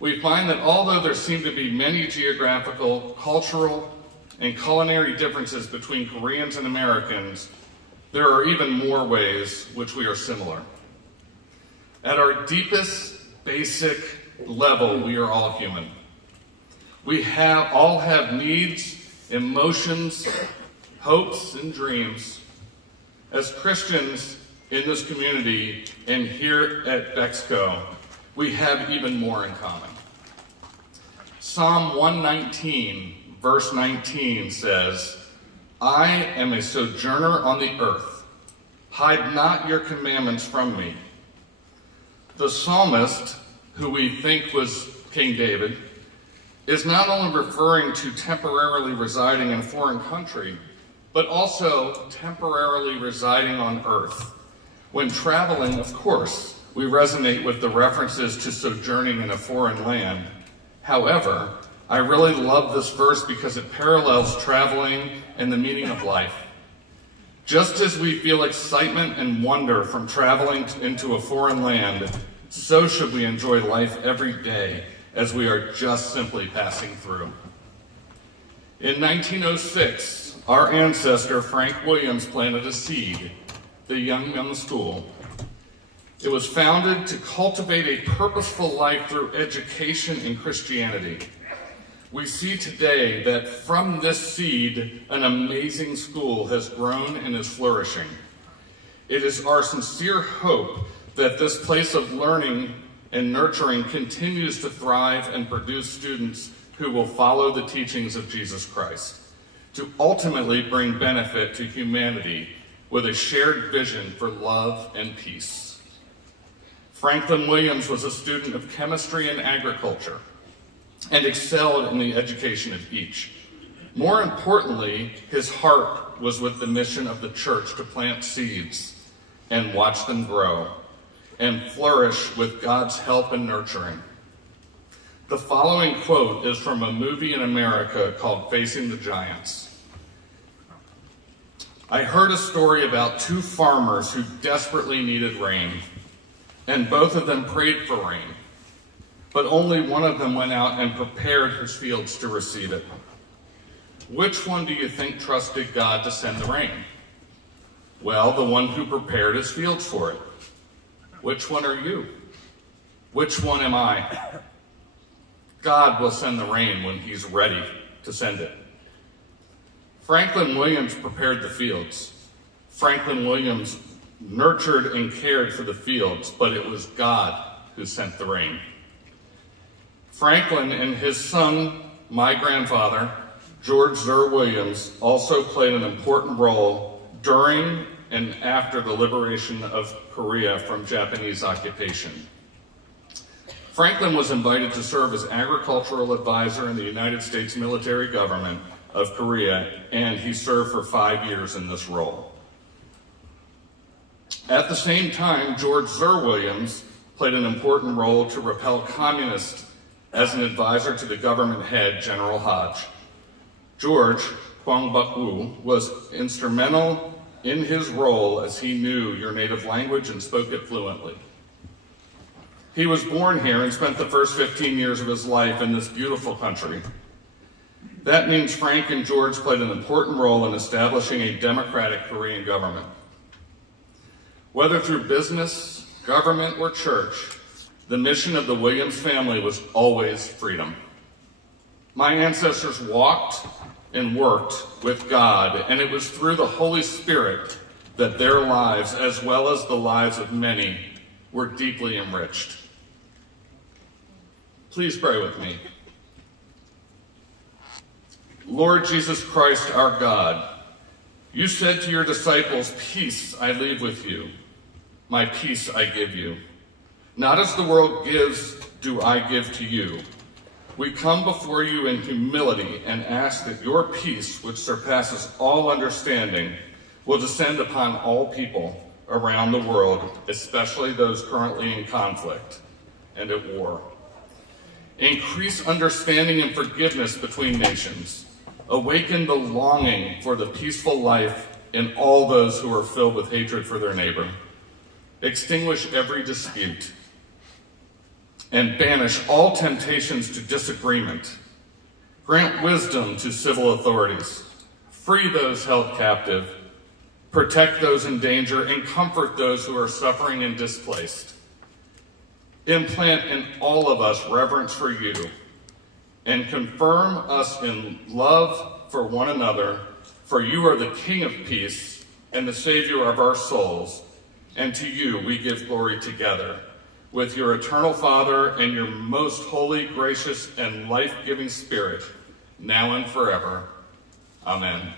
We find that although there seem to be many geographical, cultural, and culinary differences between Koreans and Americans, there are even more ways which we are similar. At our deepest, basic level, we are all human. We all have needs, emotions, hopes, and dreams. As Christians in this community and here at Bexco, we have even more in common. Psalm 119, verse 19 says, "I am a sojourner on the earth. Hide not your commandments from me." The psalmist, who we think was King David, is not only referring to temporarily residing in a foreign country, but also temporarily residing on earth. When traveling, of course, we resonate with the references to sojourning in a foreign land. However, I really love this verse because it parallels traveling and the meaning of life. Just as we feel excitement and wonder from traveling into a foreign land, so should we enjoy life every day as we are just simply passing through. In 1906, our ancestor Frank Williams planted a seed, the Young School. It was founded to cultivate a purposeful life through education and Christianity. We see today that from this seed, an amazing school has grown and is flourishing. It is our sincere hope that this place of learning and nurturing continues to thrive and produce students who will follow the teachings of Jesus Christ, to ultimately bring benefit to humanity with a shared vision for love and peace. Franklin Williams was a student of chemistry and agriculture, and excelled in the education of each. More importantly, his heart was with the mission of the church to plant seeds and watch them grow and flourish with God's help and nurturing. The following quote is from a movie in America called Facing the Giants. "I heard a story about 2 farmers who desperately needed rain, and both of them prayed for rain. But only one of them went out and prepared his fields to receive it. Which one do you think trusted God to send the rain? Well, the one who prepared his fields for it. Which one are you? Which one am I? God will send the rain when he's ready to send it. Franklin Williams prepared the fields. Franklin Williams nurtured and cared for the fields, but it was God who sent the rain. Franklin and his son, my grandfather, George Zurr Williams, also played an important role during and after the liberation of Korea from Japanese occupation. Franklin was invited to serve as agricultural advisor in the United States military government of Korea, and he served for 5 years in this role. At the same time, George Zurr Williams played an important role to repel communists as an advisor to the government head, General Hodge. George Kwang Bak-woo was instrumental in his role as he knew your native language and spoke it fluently. He was born here and spent the first 15 years of his life in this beautiful country. That means Frank and George played an important role in establishing a democratic Korean government. Whether through business, government, or church, the mission of the Williams family was always freedom. My ancestors walked and worked with God, and it was through the Holy Spirit that their lives, as well as the lives of many, were deeply enriched. Please pray with me. Lord Jesus Christ, our God, you said to your disciples, "Peace I leave with you, my peace I give you. Not as the world gives, do I give to you." We come before you in humility and ask that your peace, which surpasses all understanding, will descend upon all people around the world, especially those currently in conflict and at war. Increase understanding and forgiveness between nations. Awaken the longing for the peaceful life in all those who are filled with hatred for their neighbor. Extinguish every dispute and banish all temptations to disagreement. Grant wisdom to civil authorities. Free those held captive. Protect those in danger and comfort those who are suffering and displaced. Implant in all of us reverence for you and confirm us in love for one another, for you are the King of peace and the Savior of our souls, and to you we give glory together with your eternal Father and your most holy, gracious, and life-giving Spirit, now and forever. Amen.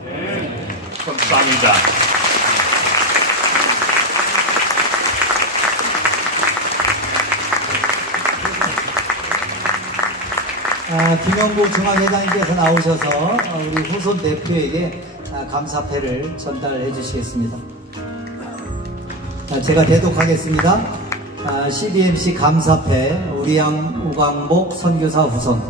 Amen. 감사합니다. 김영국 중앙회장님께서 나오셔서 우리 후손 대표에게 감사패를 전달해 주시겠습니다. 제가 대독하겠습니다. CBMC 감사패 우리양 우광복 선교사 후손,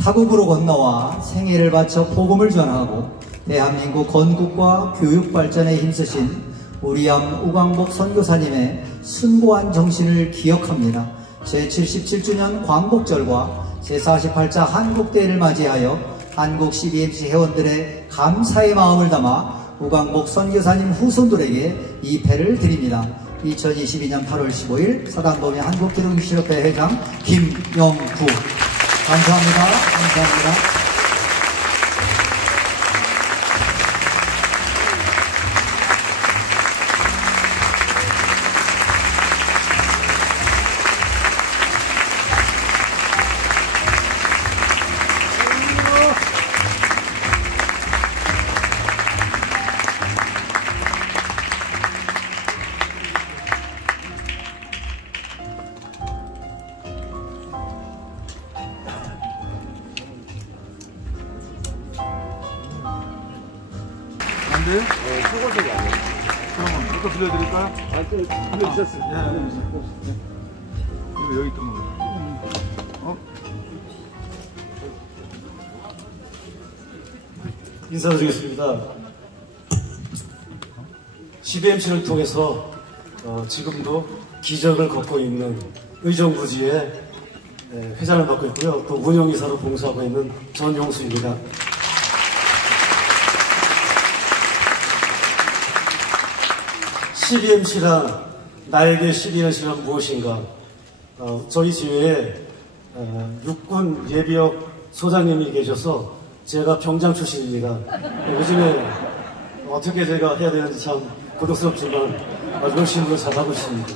타국으로 건너와 생애를 바쳐 복음을 전하고 대한민국 건국과 교육 발전에 힘쓰신 우리양 우광복 선교사님의 숭고한 정신을 기억합니다. 제77주년 광복절과 제48차 한국대회를 맞이하여 한국 CBMC 회원들의 감사의 마음을 담아 우광복 선교사님 후손들에게 이 패를 드립니다. 2022년 8월 15일 사단법인 한국기독교실협회 회장 김영구. 감사합니다. 감사합니다. 초고속이 아니에요. 그러면 이거 빌려드릴까요? 빌려주셨어요. 이거 여기 있던 거. 인사드리겠습니다. CBMC를 통해서 지금도 기적을 걷고 있는 의정부지의 회장을 맡고 있고요. 또 운영이사로 봉사하고 있는 전용수입니다. CBMC란, 나에게 CBMC란 무엇인가? 저희 지회에 육군 예비역 소장님이 계셔서 제가 병장 출신입니다. 요즘에 어떻게 제가 해야 되는지 참 고독스럽지만 아주 열심히 잘하고 있습니다.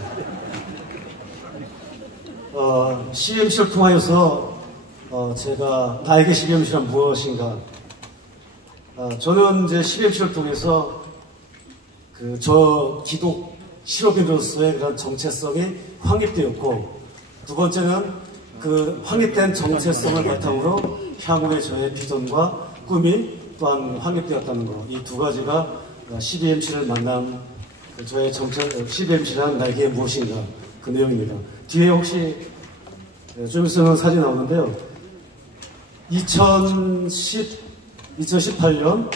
CBMC를 통하여서 제가 나에게 CBMC란 무엇인가? 저는 이제 CBMC를 통해서 저 기독 실업인으로서의 그런 정체성이 확립되었고, 두 번째는 그 확립된 정체성을 바탕으로 향후의 저의 비전과 꿈이 또한 확립되었다는 것. 이 두 가지가 CBMC를 만난 저의 CBMC란 나에게 무엇인가 그 내용입니다. 뒤에 혹시 좀 있으면 사진 나오는데요. 2018년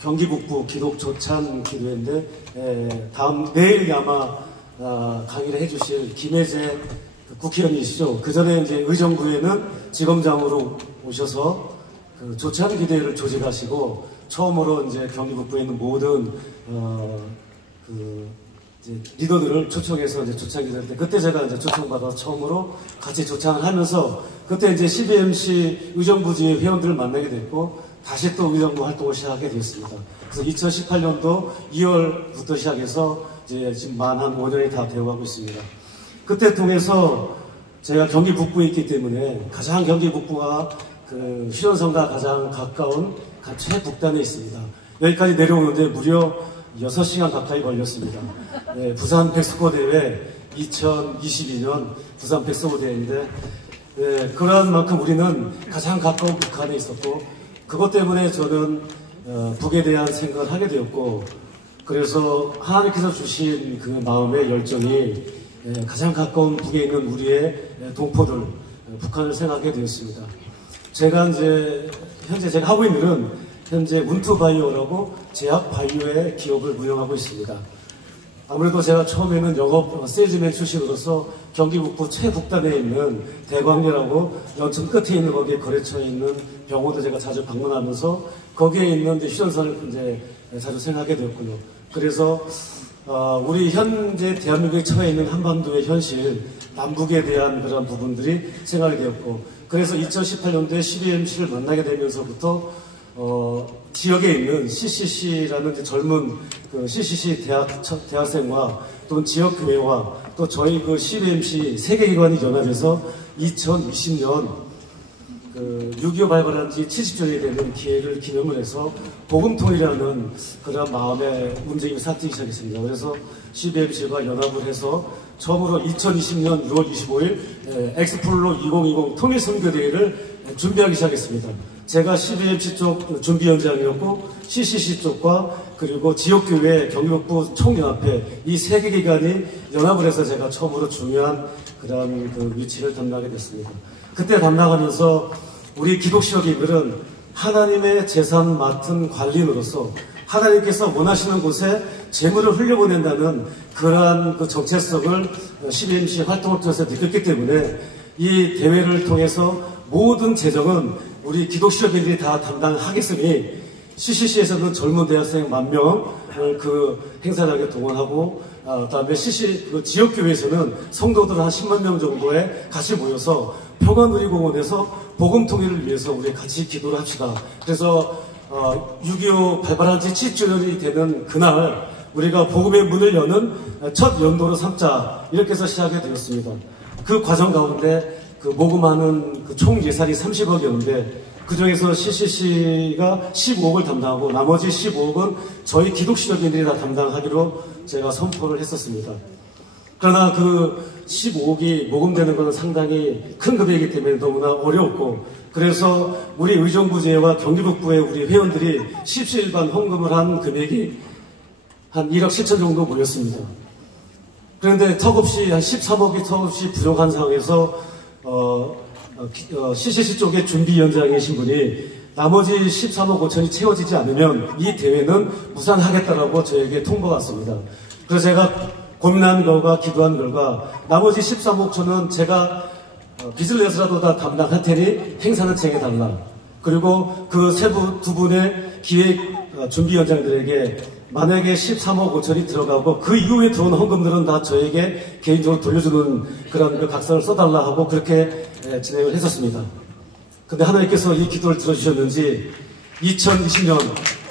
경기 북부 기독 조찬 기도회인데 내일 아마 강의를 해주실 김혜재 국회의원이시죠. 그 전에 이제 의정부에는 지검장으로 오셔서 그 조찬 기도회를 조직하시고 처음으로 이제 경기 북부에 있는 모든 이제 리더들을 초청해서 이제 조찬 기도회 때 그때 제가 이제 초청받아서 처음으로 같이 조찬을 하면서 그때 이제 CBMC 의정부지회 회원들을 만나게 됐고 다시 또 의정부 활동을 시작하게 되었습니다. 그래서 2018년도 2월부터 시작해서 이제 지금 만 한 5년이 다 되어가고 있습니다. 그때 통해서 제가 경기 북부에 있기 때문에 가장 경기 북부가 그 휴전선과 가장 가까운 최북단에 있습니다. 여기까지 내려오는데 무려 6시간 가까이 걸렸습니다. 부산 백스코 대회 2022년 부산 백스코 대회인데 그러한 만큼 우리는 가장 가까운 북한에 있었고 그것 때문에 저는 북에 대한 생각을 하게 되었고 그래서 하나님께서 주신 그 마음의 열정이 가장 가까운 북에 있는 우리의 동포들 북한을 생각하게 되었습니다. 제가 이제 현재 제가 하고 있는 현재 운투바이오라고 제약 바이오의 기업을 운영하고 있습니다. 아무래도 제가 처음에는 영업 세일즈맨 출신으로서 경기 북부 최북단에 있는 대광리라고 연천 끝에 있는 거기에 거래처에 있는 병원도 제가 자주 방문하면서 거기에 있는 이제 휴전선을 이제 자주 생각하게 되었군요. 그래서 우리 현재 대한민국에 처해 있는 한반도의 현실, 남북에 대한 그런 부분들이 생각이 되었고, 그래서 2018년도에 CBMC를 만나게 되면서부터 지역에 있는 CCC라는 이제 젊은 그 CCC 대학생과 또 지역교회와 또 저희 그 CBMC 세계기관이 연합해서 2020년 6.25 발발한 지 70주년이 되는 기회를 기념을 해서 복음통이라는 그런 마음의 움직임이 싹트기 시작했습니다. 그래서 CBMC가 연합을 해서 처음으로 2020년 6월 25일 엑스플로 2020 통일선교대회를 준비하기 시작했습니다. 제가 CBMC 쪽 준비위원장이었고 CCC 쪽과 그리고 지역교회 경기북부 총연합회 이 세 개 기관이 연합을 해서 제가 처음으로 중요한 그런 그 위치를 담당하게 됐습니다. 그때 담당하면서 우리 기독실업인들은 하나님의 재산 맡은 관리인으로서 하나님께서 원하시는 곳에 재물을 흘려보낸다는 그러한 그 정체성을 CBMC 활동을 통해서 느꼈기 때문에 이 대회를 통해서 모든 재정은 우리 기독실업인들이 다 담당하겠으니 CCC에서는 젊은 대학생 10,000명을 그 행사장에 동원하고 그다음에 그 지역교회에서는 성도들 한 10만 명 정도에 같이 모여서 평화누리공원에서 복음통일을 위해서 우리 같이 기도를 합시다. 그래서 6.25 발발한 지 70주년이 되는 그날 우리가 복음의 문을 여는 첫 연도로 삼자 이렇게 해서 시작이 되었습니다. 그 과정 가운데 그 모금하는 그 총 예산이 30억이었는데 그 중에서 CCC가 15억을 담당하고 나머지 15억은 저희 기독실업인들이 다 담당하기로 제가 선포를 했었습니다. 그러나 그 15억이 모금되는 것은 상당히 큰 금액이기 때문에 너무나 어려웠고 그래서 우리 의정부지회와 경기북부의 우리 회원들이 십시일반 헌금을 한 금액이 한 1억 7천 정도 모였습니다. 그런데 턱없이 한 13억이 턱없이 부족한 상황에서 CCC 쪽의 준비위원장이신 분이 나머지 13억 5천이 채워지지 않으면 이 대회는 무산하겠다라고 저에게 통보가 왔습니다. 그래서 제가 고민한 결과 기도한 결과 나머지 13억 5천은 제가 빚을 내서라도 다 담당할 테니 행사는 쟁여달라. 그리고 그 두 분의 기획 준비위원장들에게 만약에 13억 5천이 들어가고 그 이후에 들어온 헌금들은 다 저에게 개인적으로 돌려주는 그런 그 각서를 써달라 하고 그렇게 진행을 했었습니다. 근데 하나님께서 이 기도를 들어주셨는지 2020년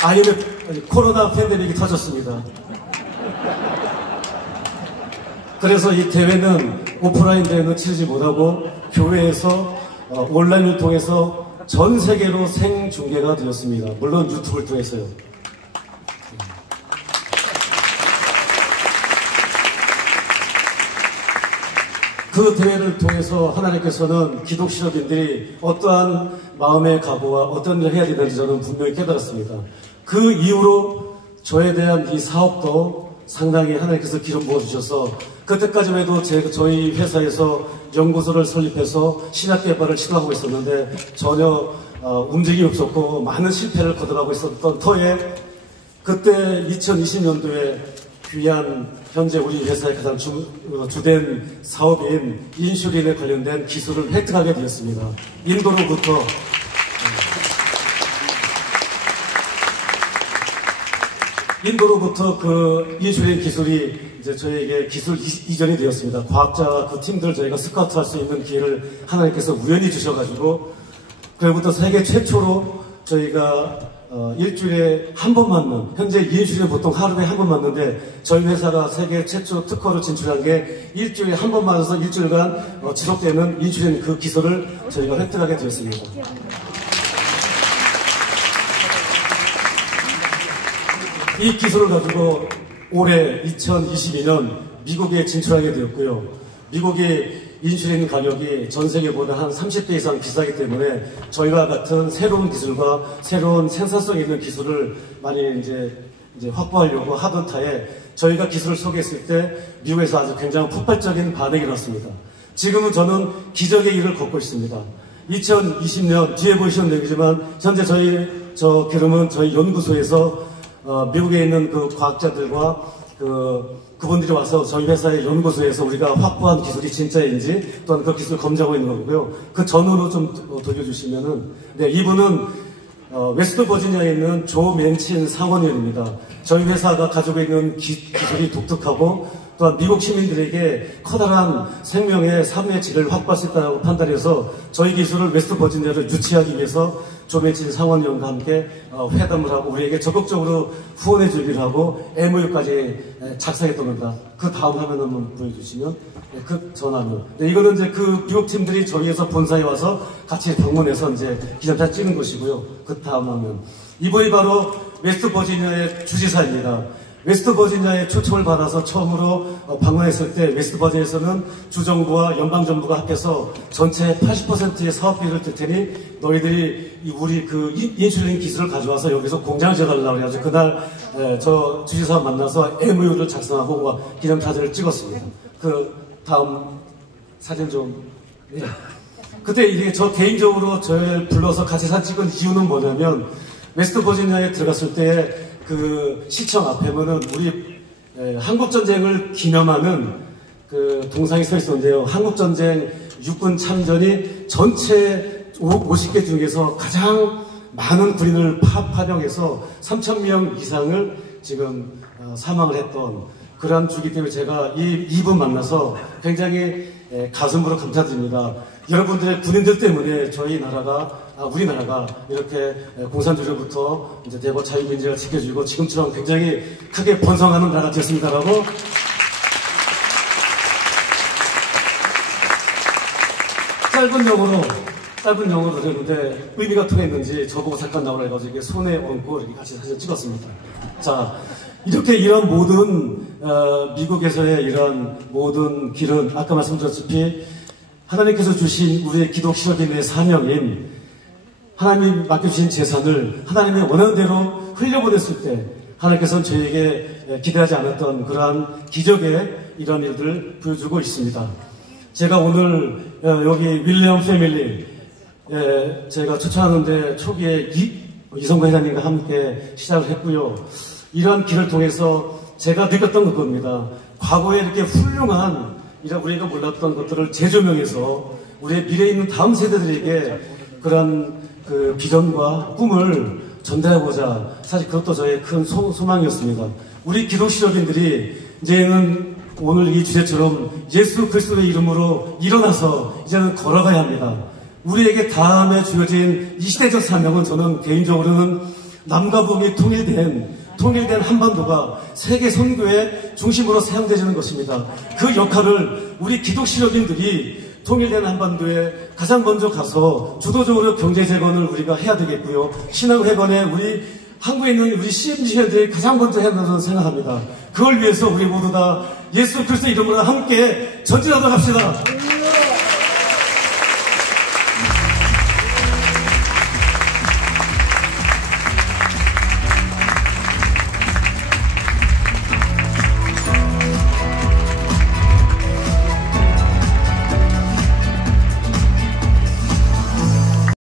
IMF 코로나 팬데믹이 터졌습니다. 그래서 이 대회는 오프라인 대회는 치르지 못하고 교회에서 온라인을 통해서 전 세계로 생중계가 되었습니다. 물론 유튜브를 통해서요. 그 대회를 통해서 하나님께서는 기독 실업인들이 어떠한 마음의 각오와 어떤 일을 해야 되는지 저는 분명히 깨달았습니다. 그 이후로 저에 대한 이 사업도 상당히 하나님께서 기름 부어주셔서 그때까지만 해도 저희 회사에서 연구소를 설립해서 신학 개발을 시도하고 있었는데 전혀 움직임이 없었고 많은 실패를 거듭하고 있었던 터에 그때 2020년도에 귀한 현재 우리 회사의 가장 주된 사업인 인슐린에 관련된 기술을 획득하게 되었습니다. 인도로부터 그 인슐린 기술이 이제 저에게 기술 이전이 되었습니다. 과학자 그 팀들 저희가 스카우트 할 수 있는 기회를 하나님께서 우연히 주셔가지고 그로부터 세계 최초로 저희가 일주일에 한 번 맞는, 현재 인슐린 보통 하루에 한 번 맞는데 저희 회사가 세계 최초 특허로 진출한 게 일주일에 한 번 맞아서 일주일간 지속되는 인슐린 그 기술을 저희가 획득하게 되었습니다. 이 기술을 가지고 올해 2022년 미국에 진출하게 되었고요. 미국의 인슐린 가격이 전 세계보다 한 30배 이상 비싸기 때문에 저희와 같은 새로운 기술과 새로운 생산성 있는 기술을 많이 이제 확보하려고 하던 타에 저희가 기술을 소개했을 때 미국에서 아주 굉장히 폭발적인 반응이 일어났습니다. 지금은 저는 기적의 일을 걷고 있습니다. 2020년 뒤에 보시면 되겠지만 현재 저 기름은 저희 연구소에서 미국에 있는 그 과학자들과 그분들이 와서 저희 회사의 연구소에서 우리가 확보한 기술이 진짜인지 또한 그 기술을 검증하고 있는 거고요. 그 전후로 좀 돌려주시면은, 네, 이분은 웨스트 버지니아에 있는 조 맨친 상원의원입니다. 저희 회사가 가지고 있는 기술이 독특하고 또한 미국 시민들에게 커다란 생명의 삶의 질을 확보할 수 있다고 판단해서 저희 기술을 웨스트 버지니아로 유치하기 위해서 조 맨친 상원의원과 함께 회담을 하고 우리에게 적극적으로 후원해 주기를 하고 MOU까지 작성했던 겁니다. 그 다음 화면 한번 보여주시면, 네, 그 전화면. 네, 이거는 이제 그 미국 팀들이 저희 회사 본사에 와서 같이 방문해서 이제 기념사진 찍은 것이고요. 그 다음 화면. 이분이 바로 웨스트 버지니아의 주지사입니다. 웨스트 버지니아에 초청을 받아서 처음으로 방문했을 때 웨스트 버지니아에서는 주정부와 연방정부가 합해서 전체 80%의 사업비를 들 테니 너희들이 우리 그 인슐린 기술을 가져와서 여기서 공장을 지어달라고 해가지고 그날 저 주지사 만나서 MOU를 작성하고 기념사진을 찍었습니다. 그 다음 사진 좀. 네. 그때 이게 저 개인적으로 저를 불러서 같이 사진 찍은 이유는 뭐냐면 웨스트 버지니아에 들어갔을 때 그 시청 앞에 보면은 우리 한국전쟁을 기념하는 그 동상이 서 있었는데요. 한국전쟁 육군 참전이 전체 50개 중에서 가장 많은 군인을 파병해서 3,000명 이상을 지금 사망을 했던 그러한 주기 때문에 제가 이분 만나서 굉장히 가슴으로 감사드립니다. 여러분들의 군인들 때문에 저희 나라가, 우리나라가 이렇게 공산주의로부터 이제 대거 자유민주가 지켜지고 지금처럼 굉장히 크게 번성하는 나라가 되었습니다라고 짧은 영어로 그랬는데 의미가 통했는지 저보고 잠깐 나오라 해가지고 이게 손에 얹고 이렇게 같이 사진 찍었습니다. 자, 이렇게 이런 모든 미국에서의 이런 모든 길은 아까 말씀드렸다시피 하나님께서 주신 우리의 기독 실업인의 사명인 하나님이 맡겨주신 재산을 하나님의 원하는 대로 흘려보냈을 때 하나님께서는 저에게 기대하지 않았던 그러한 기적의 이런 일들을 보여주고 있습니다. 제가 오늘 여기 윌리엄 패밀리 제가 추천하는데 초기에 이성구 회장님과 함께 시작을 했고요. 이러한 길을 통해서 제가 느꼈던 겁니다. 과거에 이렇게 훌륭한 이런 우리가 몰랐던 것들을 재조명해서 우리의 미래에 있는 다음 세대들에게 그런 그 비전과 꿈을 전달하고자 사실 그것도 저의 큰 소망이었습니다. 우리 기독시적인들이 이제는 오늘 이 주제처럼 예수 그리스도의 이름으로 일어나서 이제는 걸어가야 합니다. 우리에게 다음에 주어진 이 시대적 사명은 저는 개인적으로는 남과 북이 통일된 한반도가 세계 선교의 중심으로 사용되는 것입니다. 그 역할을 우리 기독시적인들이 통일된 한반도에 가장 먼저 가서 주도적으로 경제 재건을 우리가 해야 되겠고요. 신앙회관에 우리 한국에 있는 우리 CMC회들이 가장 먼저 해야 된다고 생각합니다. 그걸 위해서 우리 모두 다 예수 그리스도 이름으로 함께 전진하도록 합시다.